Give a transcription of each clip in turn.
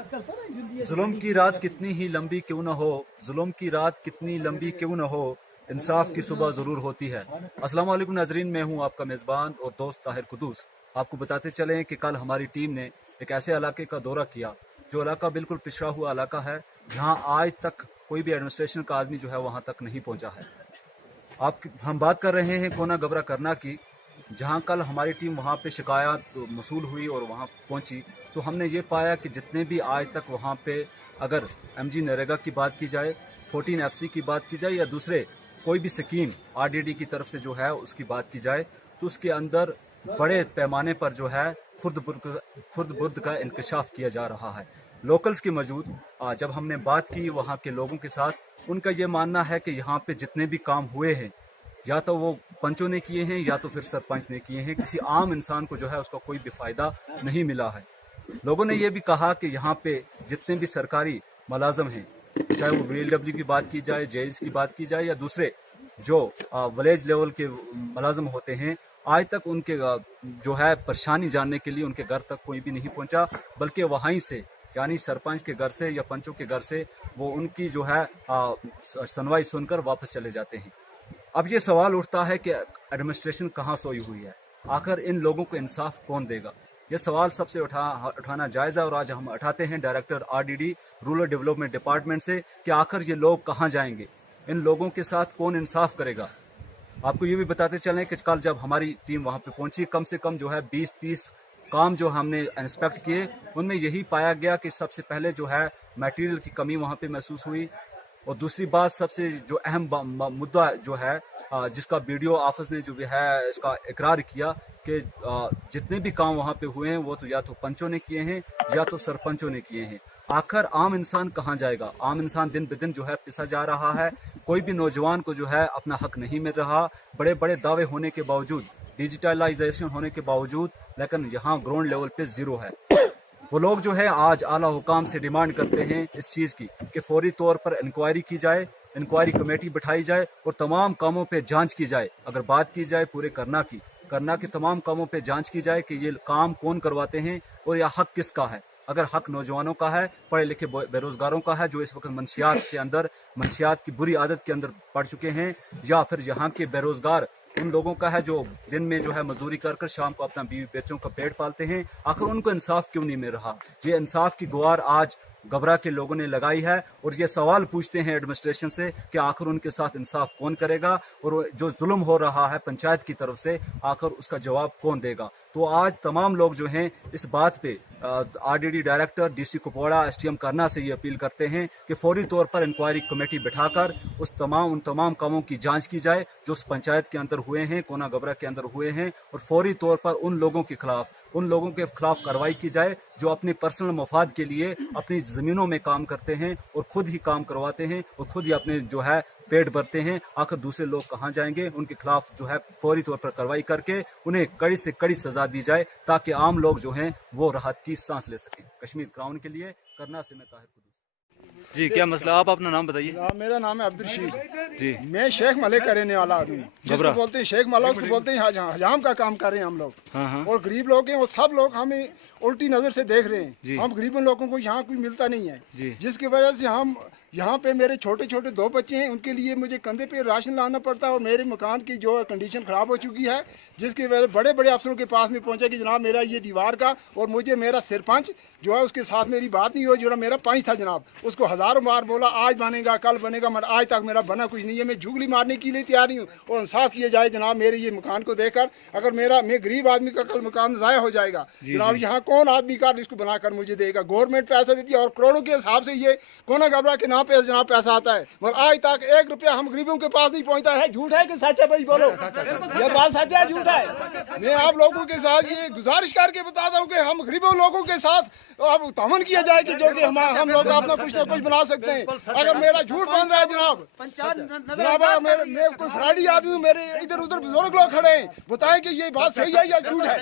जुल्म की रात कितनी ही लंबी क्यों न हो, जुल्म की रात कितनी लंबी क्यों न हो, इंसाफ की सुबह ज़रूर होती है। अस्सलाम वालेकुम नाजरीन, मैं हूं आपका मेज़बान और दोस्त ताहिर कुदूस। आपको बताते चलें कि कल हमारी टीम ने एक ऐसे इलाके का दौरा किया जो इलाका बिल्कुल पिछड़ा हुआ इलाका है, जहां आज तक कोई भी एडमिनिस्ट्रेशन का आदमी जो है वहां तक नहीं पहुंचा है। हम बात कर रहे हैं कोना गबरा करना की, जहां कल हमारी टीम वहां पे शिकायत मसूल हुई और वहां पहुंची तो हमने ये पाया कि जितने भी आज तक वहां पे अगर एमजी नरेगा की बात की जाए, 14 FC की बात की जाए या दूसरे कोई भी स्कीम RDD की तरफ से जो है उसकी बात की जाए तो उसके अंदर बड़े पैमाने पर जो है खुर्द बुर्द का इंकशाफ किया जा रहा है। लोकल्स की मौजूद जब हमने बात की वहाँ के लोगों के साथ, उनका ये मानना है कि यहाँ पे जितने भी काम हुए हैं या तो वो पंचों ने किए हैं या तो फिर सरपंच ने किए हैं, किसी आम इंसान को जो है उसका कोई भी फायदा नहीं मिला है। लोगों ने ये भी कहा कि यहाँ पे जितने भी सरकारी मुलाजम हैं, चाहे वो VLW की बात की जाए, जेल्स की बात की जाए या दूसरे जो विलेज लेवल के मुलाजम होते हैं, आज तक उनके जो है परेशानी जानने के लिए उनके घर तक कोई भी नहीं पहुंचा, बल्कि वहीं से यानी सरपंच के घर से या पंचों के घर से वो उनकी जो है सुनवाई सुनकर वापस चले जाते हैं। अब ये सवाल उठता है कि एडमिनिस्ट्रेशन कहाँ सोई हुई है, आखिर इन लोगों को इंसाफ कौन देगा? ये सवाल सबसे उठाना जायज़ है और आज हम उठाते हैं director RDD rural development department से कि आखिर ये लोग कहाँ जाएंगे, इन लोगों के साथ कौन इंसाफ करेगा। आपको ये भी बताते चलें कि कल जब हमारी टीम वहाँ पे पहुंची, कम से कम जो है 20-30 काम जो हमने इंस्पेक्ट किए, उनमें यही पाया गया कि सबसे पहले जो है मटेरियल की कमी वहाँ पे महसूस हुई और दूसरी बात सबसे जो अहम मुद्दा जो है जिसका BDO ऑफिस ने जो भी है इसका इकरार किया कि जितने भी काम वहाँ पे हुए हैं वो तो या तो पंचों ने किए हैं या तो सरपंचों ने किए हैं। आखिर आम इंसान कहाँ जाएगा? आम इंसान दिन ब दिन जो है पिसा जा रहा है, कोई भी नौजवान को जो है अपना हक नहीं मिल रहा, बड़े बड़े दावे होने के बावजूद, डिजिटलाइजेशन होने के बावजूद, लेकिन यहाँ ग्राउंड लेवल पे जीरो है। वो लोग जो है आज आला हुकाम से डिमांड करते हैं इस चीज़ की कि फौरी तौर पर इंक्वायरी की जाए, इंक्वायरी कमेटी बिठाई जाए और तमाम कामों पे जांच की जाए। अगर बात की जाए पूरे करना के तमाम कामों पे जांच की जाए कि ये काम कौन करवाते हैं और यह हक किसका है। अगर हक नौजवानों का है, पढ़े लिखे बेरोजगारों का है जो इस वक्त मंशियात की बुरी आदत के अंदर पड़ चुके हैं, या फिर यहाँ के बेरोजगार उन लोगों का है जो दिन में जो है मजदूरी कर शाम को अपना बीवी बच्चों का पेट पालते हैं। आखिर उनको इंसाफ क्यों नहीं मिल रहा? ये इंसाफ की गुहार आज गबरा के लोगों ने लगाई है और ये सवाल पूछते हैं एडमिनिस्ट्रेशन से कि आखिर उनके साथ इंसाफ कौन करेगा और जो जुल्म हो रहा है पंचायत की तरफ से आखिर उसका जवाब कौन देगा। तो आज तमाम लोग जो हैं इस बात पे RDD director DC Kupwara STM करना से ये अपील करते हैं कि फौरी तौर पर इंक्वायरी कमेटी बिठाकर उन तमाम कामों की जांच की जाए जो उस पंचायत के अंदर हुए हैं, कोना गबरा के अंदर हुए हैं, और फौरी तौर पर उन लोगों के खिलाफ कार्रवाई की जाए जो अपने पर्सनल मफाद के लिए अपनी ज़मीनों में काम करते हैं और खुद ही काम करवाते हैं और खुद ही अपने जो है पेट भरते हैं। आखिर दूसरे लोग कहाँ जाएंगे? उनके खिलाफ जो है फौरी तौर पर कार्रवाई करके उन्हें कड़ी से कड़ी सजा दी जाए ताकि आम लोग जो हैं वो राहत की सांस ले सकें। कश्मीर क्राउन के लिए करना से मैं ताहिर कुदूस। जी, क्या मसला? आप अपना नाम बताइए। मेरा नाम है अब्दुल रशीद जी। मैं शेख मलिक का रहने वाला आदमी, जिसको बोलते हैं शेख मलिक, उसको बोलते हैं हजाम का काम कर रहे हैं हम लोग। हाँ। और गरीब लोग हैं, वो सब लोग हमें उल्टी नजर से देख रहे हैं। हम गरीबों लोगों को यहाँ कोई मिलता नहीं है, जिसकी वजह से हम यहाँ पे मेरे छोटे छोटे 2 बच्चे हैं, उनके लिए मुझे कंधे पे राशन लाना पड़ता है और मेरे मकान की जो कंडीशन ख़राब हो चुकी है, जिसकी वजह से बड़े बड़े अफसरों के पास में पहुँचा कि जनाब मेरा ये दीवार का, और मुझे मेरा सरपंच जो है उसके साथ मेरी बात नहीं हुई, जो मेरा पंच था जनाब, उसको हज़ारों बार बोला आज बनेगा कल बनेगा, मगर आज तक मेरा बना कुछ नहीं है। मैं जुगली मारने के लिए तैयार नहीं हूँ और इंसाफ किया जाए जनाब मेरे ये मकान को देखकर। अगर मैं गरीब आदमी का कल मकान ज़ाया हो जाएगा जनाब, यहाँ कौन आदमी का इसको बनाकर मुझे देगा? गवर्नमेंट पैसा देती है और करोड़ों के हिसाब से ये कोना गबरा के नाम पे जनाब पैसा आता है, मगर आज तक 1 रुपया हम गरीबों के पास नहीं पहुँचता है। झूठ है कि सच है भाई? बोलो, ये बात सच है झूठ है? मैं आप लोगों के साथ ये गुजारिश करके बताता हूँ कि हम गरीबों लोगों के साथ अब तामन किया जाए कि जो कि हम लोग अपना कुछ ना कुछ बना सकते हैं। अगर मेरा झूठ बन रहा है जनाब, जनाब मैं कोई फ्राडी आदमी हूँ, मेरे इधर उधर बुजुर्ग लोग खड़े हैं, बताएं कि ये बात सही है या झूठ है।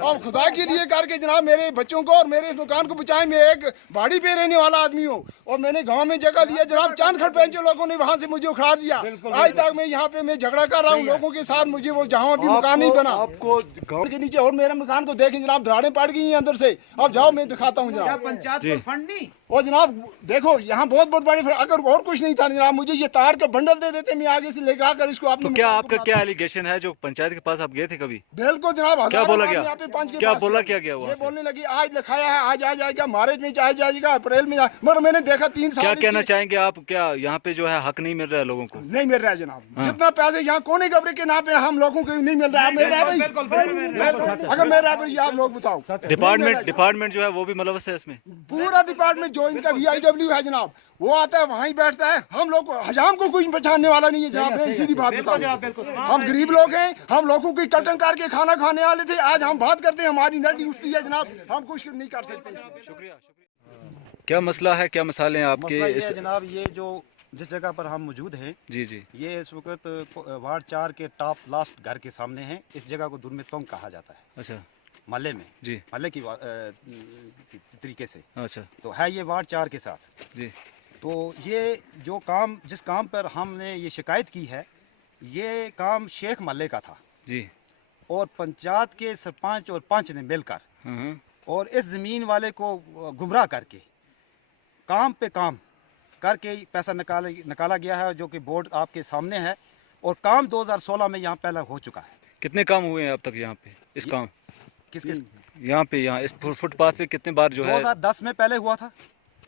अब खुदा के लिए करके जनाब मेरे बच्चों को और मेरे इस मकान को बचाएं। मैं एक बाड़ी पे रहने वाला आदमी हूँ और मैंने गांव में जगह लिया जनाब, चांद खड़ पेंचो लोगों ने वहाँ से मुझे उखाड़ दिया। आज तक मैं यहाँ पे मैं झगड़ा कर रहा हूँ लोगों के साथ, मुझे वो जहाँ भी मकान नहीं बना आपको गाँव के नीचे। और मेरे मकान को देखें जनाब, दरारें पड़ गई हैं अंदर से। अब जाओ मैं दिखाता हूँ जनाब। पंचायत को फंड नहीं और जनाब देखो यहाँ बहुत बहुत बड़ी, अगर और कुछ नहीं था जनाब मुझे ये तार का बंडल दे देते, मैं आगे से लेकर आकर इसको आपने। तो क्या आपका क्या एलिगेशन है जो पंचायत के पास आप गए थे कभी? बिल्कुल जनाब, क्या बोला गया? यहाँ पे पंच के क्या पास बोला गया। क्या गया वहाँ ये से? बोलने लगी आज लिखाया है, आज आ जाएगा, मार्च में आ जाएगा, अप्रैल में मगर मैंने देखा 3 साल। क्या कहना चाहेंगे आप? क्या यहाँ पे जो है हक नहीं मिल रहा है लोगों को? नहीं मिल रहा है जनाब, जितना पैसे यहाँ कोने कब्र के नाम पे हम लोगों को नहीं मिल रहा है। मिल रहा है भाई? अगर मेरा भाई आप लोग बताओ। डिपार्टमेंट जो है वो भी मुलव्वस है इसमें? पूरा डिपार्टमेंट जो इनका VIW है जनाब, वो आता है वहीं बैठता है। हम लोग हजाम को कोई पहचानने वाला नहीं है जनाब, मैं सीधी बात बताऊं। हम गरीब लोग हैं, हम लोगों की कटन करके खाना खाने वाले थे, आज हम बात करते हैं हमारी नडी उठती है जनाब, हम कुछ नहीं कर सकते इसमें। शुक्रिया। क्या मसला है, क्या मसाले हैं आपके मसला ये इस? है जनाब, ये जो जिस जगह पर हम मौजूद हैं, जी जी ये इस वक्त वार्ड 4 के टॉप लास्ट घर के सामने है। इस जगह को दुर्मे तोंग कहा जाता है अच्छा महल्ले में, जी महल्ले की तरीके से। अच्छा तो है ये वार्ड 4 के साथ। जी तो ये जो काम, जिस काम पर हमने ये शिकायत की है, ये काम शेख महल्ले का था जी और पंचायत के सरपंच और पंच ने मिलकर हाँ और इस ज़मीन वाले को गुमराह करके काम पे काम करके पैसा निकाला गया है, जो कि बोर्ड आपके सामने है। और काम 2016 में यहाँ पहले हो चुका है। कितने काम हुए हैं अब तक यहाँ पे इस काम? किसके? यहाँ इस फुटपाथ पे कितने बार जो है? 2010 में पहले हुआ था,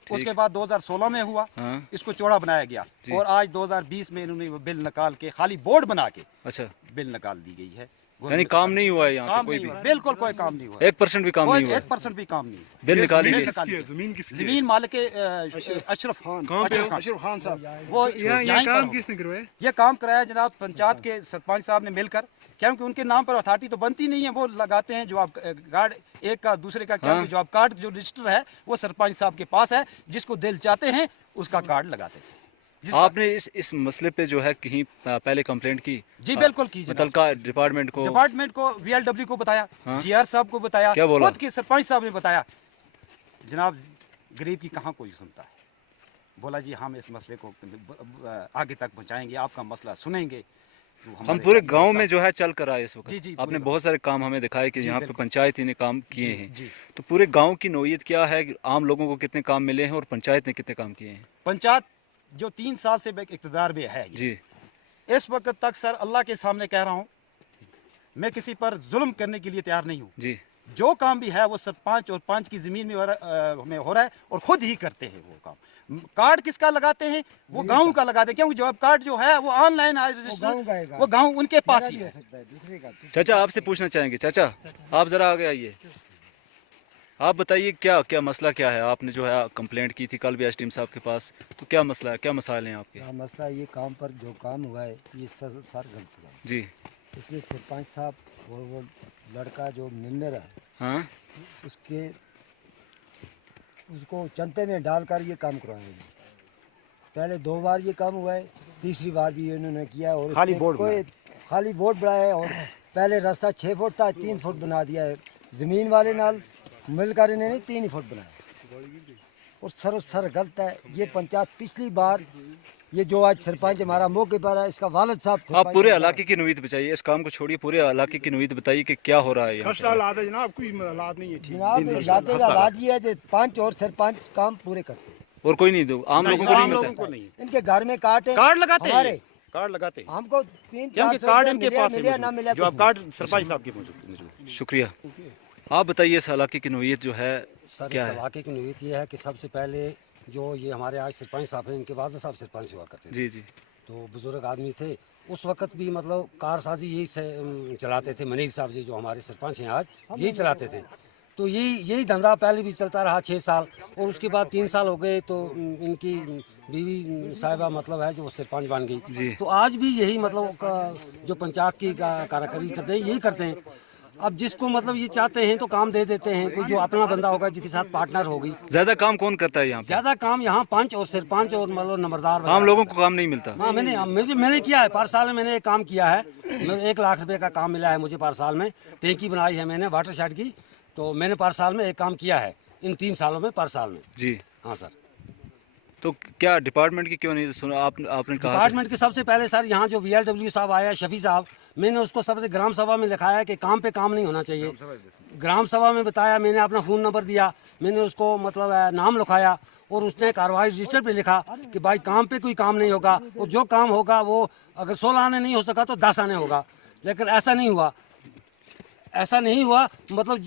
उसके बाद 2016 में हुआ। हाँ इसको चौड़ा बनाया गया और आज 2020 में इन्होंने वो बिल निकाल के खाली बोर्ड बना के अच्छा, बिल निकाल दी गई है। यानी काम नहीं हुआ है यहाँ पे काम कोई नहीं भी? हुआ, बिल्कुल कोई काम नहीं हुआ, 1% भी काम नहीं हुआ है? 1% भी काम नहीं हुआ। बिल निकाली गई? जमीन मालिक अशरफ खान साहब, वो ये काम किसने करवाया? ये काम कराया जनाब पंचायत के सरपंच साहब ने मिलकर, क्योंकि उनके नाम पर अथॉरिटी तो बनती नहीं है। वो लगाते हैं जवाब कार्ड एक का दूसरे का, क्योंकि जवाब कार्ड जो रजिस्टर है वो सरपंच साहब के पास है, जिसको दिल चाहते हैं उसका कार्ड लगाते हैं। आपने इस मसले पे जो है कहीं पहले कंप्लेंट की? जी बिल्कुल की जनाब। मुतलका डिपार्टमेंट को VLW को बताया, हाँ? GR साहब को बताया, क्या बोला? खुद के सरपंच साहब ने बताया। जनाब गरीब की कहाँ कोई सुनता है। बोला जी हम इस मसले को आगे तक पहुँचाएंगे, आपका मसला सुनेंगे। तो हम हमारे पूरे साथ गांव सब- में जो है चल कर आए इस वक्त। जी, जी, आपने पूरे बहुत सारे काम हमें दिखाए कि जी, यहाँ पे बिल्कुल। पंचायत ही ने काम किए जी, हैं। जी। तो पूरे गांव की नौयत क्या है, आम लोगों को कितने काम मिले हैं और पंचायत ने कितने काम किए हैं? पंचायत जो 3 साल से इक़्तिदार में है, जी इस वक्त तक सर अल्लाह के सामने कह रहा हूँ, मैं किसी पर जुल्म करने के लिए तैयार नहीं हूँ। जी जो काम भी है वो सरपंच और पंच की ज़मीन में हो रहा है और खुद ही करते हैं वो काम। कार्ड किसका लगाते हैं? वो गांव का लगाते हैं, क्योंकि जॉब कार्ड जो है वो ऑनलाइन रजिस्टर, वो गांव उनके पास ही है। चाचा आपसे पूछना चाहेंगे। चाचा आप ज़रा आगे आइए, आप बताइए क्या क्या मसला क्या है? आपने जो है कंप्लेंट की थी कल भी SDM साहब के पास, तो क्या मसला है, क्या मसाले हैं आपके? क्या मसला, ये काम पर जो काम हुआ है ये सर गलत हुआ है। जी इसलिए सरपंच साहब और वो लड़का जो मिलने रहा हाँ उसको चंते में डालकर ये काम करवाएंगे। पहले 2 बार ये काम हुआ है, तीसरी बार भी इन्होंने किया और खाली इसमें बोर्ड कोई खाली बोर्ड बनाया है। और पहले रास्ता 6 फुट था, 3 फुट बना दिया है। ज़मीन वाले नाल मिलकर इन्होंने 3 ही फुट बनाया और सर गलत है। ये पंचायत पिछली बार ये जो आज सरपंच हमारा मौके पर है, इसका वालिद साहब आप पूरे इलाके की नौयत बताइए, इस काम को छोड़िए, पूरे इलाके की नौयत बताइए कि क्या हो रहा है यहाँ पे। हालात है जनाब, कोई हालात नहीं है ठीक। जनाब इलाके का हालात ये है कि पंच और सरपंच काम पूरे करते हैं और कोई नहीं दो आम लोगों को नहीं मिलता? इनके घर में काट है, कार्ड लगाते हमारे हैं, कार्ड लगाते हैं, हमको 3-4 क्योंकि कार्ड इनके पास मिलिया ना है, मिला जो आप कार्ड सरपंच साहब के मौजूद। शुक्रिया। आप बताइए इस इलाके की नौयत जो है सर क्या इस है? इलाके की नौयत ये है कि सबसे पहले जो ये हमारे आज सरपंच साहब हैं, इनके वालिद साहब सरपंच हुआ करते थे। जी जी तो बुजुर्ग आदमी थे उस वक्त भी, मतलब कारसाजी यही से चलाते थे। मनीष साहब जी जो हमारे सरपंच हैं आज, यही चलाते थे। तो यही धंधा पहले भी चलता रहा 6 साल, और उसके बाद 3 साल हो गए तो इनकी बीवी साहिबा मतलब है जो वो सरपंच बन गई। तो आज भी यही मतलब जो पंचायत की काराकरी करते हैं यही करते हैं। अब जिसको मतलब ये चाहते हैं तो काम दे देते हैं, कोई जो अपना बंदा होगा जिसके साथ पार्टनर होगी। ज्यादा काम कौन करता है यहाँ पे? ज्यादा काम यहाँ पंच और सरपंच और मतलब नंबरदार। आम लोगों को काम नहीं मिलता? हाँ, मैंने किया है, पर साल में मैंने एक काम किया है, 1 लाख रुपए का काम मिला है मुझे पर साल में। टैंकी बनाई है मैंने वाटर शेड की, तो मैंने पर साल में एक काम किया है इन 3 सालों में, पर साल में। जी हाँ सर। तो क्या डिपार्टमेंट की क्यों नहीं सुना? आपने कहा डिपार्टमेंट के सबसे पहले सर यहाँ जो VLW साहब आया, शफी साहब, मैंने उसको सबसे ग्राम सभा में लिखाया कि काम पे काम नहीं होना चाहिए। ग्राम सभा में बताया, मैंने अपना फ़ोन नंबर दिया, मैंने उसको मतलब नाम लिखाया और उसने कार्रवाई रजिस्टर पे लिखा कि भाई काम पे कोई काम नहीं होगा, और जो काम होगा वो अगर 16 आने नहीं हो सका तो 10 आने होगा। लेकिन ऐसा नहीं हुआ, ऐसा नहीं हुआ। मतलब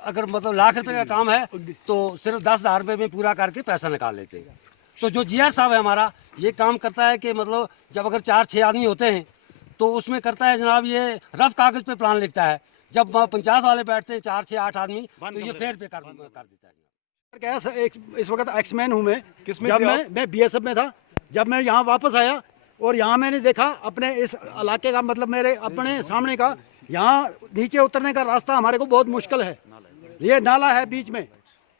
अगर मतलब लाख रुपए का काम है तो सिर्फ 10,000 रुपये में पूरा करके पैसा निकाल लेते हैं। तो जो GR साहब है हमारा, ये काम करता है कि मतलब जब अगर 4-6 आदमी होते हैं तो उसमें करता है जनाब, ये रफ कागज पे प्लान लिखता है। जब पंचायत वाले बैठते हैं 4-6-8 आदमी, तो ये फेयर पे कर देता है। इस वक्त एक्समैन हूँ मैं। किसमें जब थे आप? मैं BSF में था। जब मैं यहाँ वापस आया और यहाँ मैंने देखा अपने इस इलाके का, मतलब मेरे अपने सामने का, यहाँ नीचे उतरने का रास्ता हमारे को बहुत मुश्किल है। ये नाला है बीच में,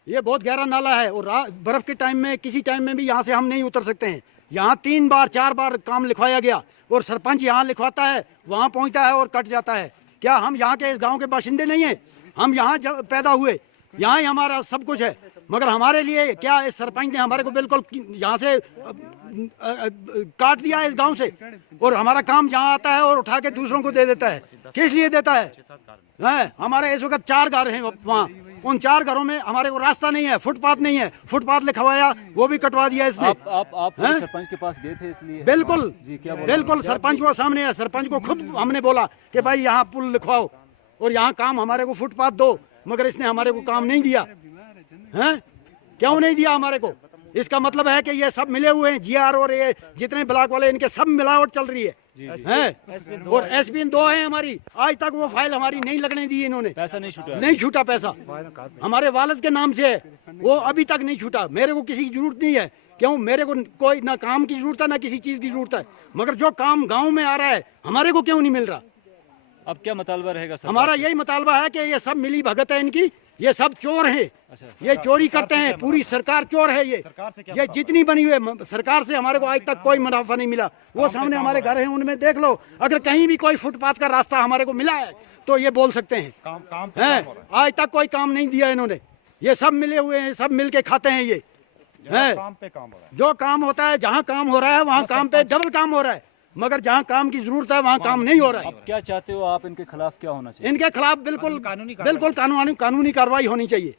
ये बहुत गहरा नाला है, और बर्फ के टाइम में किसी टाइम में भी यहाँ से हम नहीं उतर सकते हैं। यहाँ 3 बार 4 बार काम लिखवाया गया, और सरपंच यहाँ लिखवाता है, वहाँ पहुँचता है और कट जाता है। क्या हम यहाँ के इस गांव के बाशिंदे नहीं हैं? हम यहाँ पैदा हुए, यहाँ ही हमारा सब कुछ है, मगर हमारे लिए क्या इस सरपंच ने हमारे को बिल्कुल यहाँ से काट दिया है इस गांव से, और हमारा काम यहाँ आता है और उठा के दूसरों को दे देता है। किस लिए देता है? हमारे इस वक्त 4 घर हैं वहाँ, उन 4 घरों में हमारे को रास्ता नहीं है, फुटपाथ नहीं है। फुटपाथ लिखवाया, वो भी कटवा दिया इसने। आप सरपंच के पास गए थे इसलिए? बिल्कुल जी, क्या बोला? बिल्कुल, सरपंच को सामने है, सरपंच को खुद हमने बोला कि भाई यहाँ पुल लिखवाओ और यहाँ काम हमारे को फुटपाथ दो, मगर इसने हमारे को काम नहीं दिया। हैं? क्यों नहीं दिया हमारे को? इसका मतलब है कि ये सब मिले हुए हैं, GR और ये जितने ब्लॉक वाले, इनके सब मिलावट चल रही है। हैं? और SBN 2 है हमारी, आज तक वो फाइल हमारी नहीं लगने दी इन्होंने। पैसा नहीं छूटा? नहीं छूटा पैसा, हमारे वालिद के नाम से है, वो अभी तक नहीं छूटा। मेरे को किसी की जरूरत नहीं है, क्यों? मेरे को कोई ना काम की जरूरत है ना किसी चीज की जरूरत है, मगर जो काम गाँव में आ रहा है हमारे को क्यों नहीं मिल रहा? अब क्या मुतालबा रहेगा सरकार? हमारा यही मुतालबा है कि ये सब मिली भगत है इनकी, ये सब चोर हैं। अच्छा। ये चोरी करते हैं, पूरी सरकार चोर है। ये जितनी बनी हुई है सरकार से हमारे को आज तक कोई मुनाफा नहीं मिला। वो सामने हमारे घर हैं, उनमें देख लो, अगर कहीं भी कोई फुटपाथ का रास्ता हमारे को मिला है तो ये बोल सकते हैं। आज तक कोई काम नहीं दिया इन्होंने। ये सब मिले हुए हैं, सब मिल के खाते हैं। ये है जो काम होता है, जहाँ काम हो रहा है वहाँ काम पे डबल काम हो रहा है, मगर जहाँ काम की जरूरत है वहाँ काम नहीं हो रहा है। अब क्या चाहते हो आप? इनके खिलाफ क्या होना चाहिए? इनके खिलाफ बिल्कुल कानूनी कार्रवाई होनी चाहिए।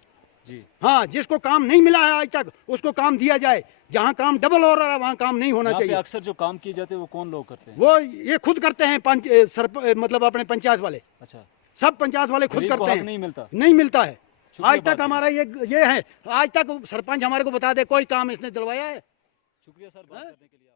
जी हाँ, जिसको काम नहीं मिला है आज तक उसको काम दिया जाए। जहाँ काम डबल हो रहा है वहाँ काम नहीं होना यहाँ पे चाहिए। अक्सर जो काम किए जाते हैं वो कौन लोग करते हैं? वो ये खुद करते हैं, मतलब अपने पंचायत वाले, अच्छा, सब पंचायत वाले खुद गरीब को करते हक हैं। नहीं मिलता? नहीं मिलता है। शुक्रिया आज बात तक हमारा ये है, आज तक सरपंच हमारे को बता दे कोई काम इसने दिलवाया है? शुक्रिया सर बात करने के लिए।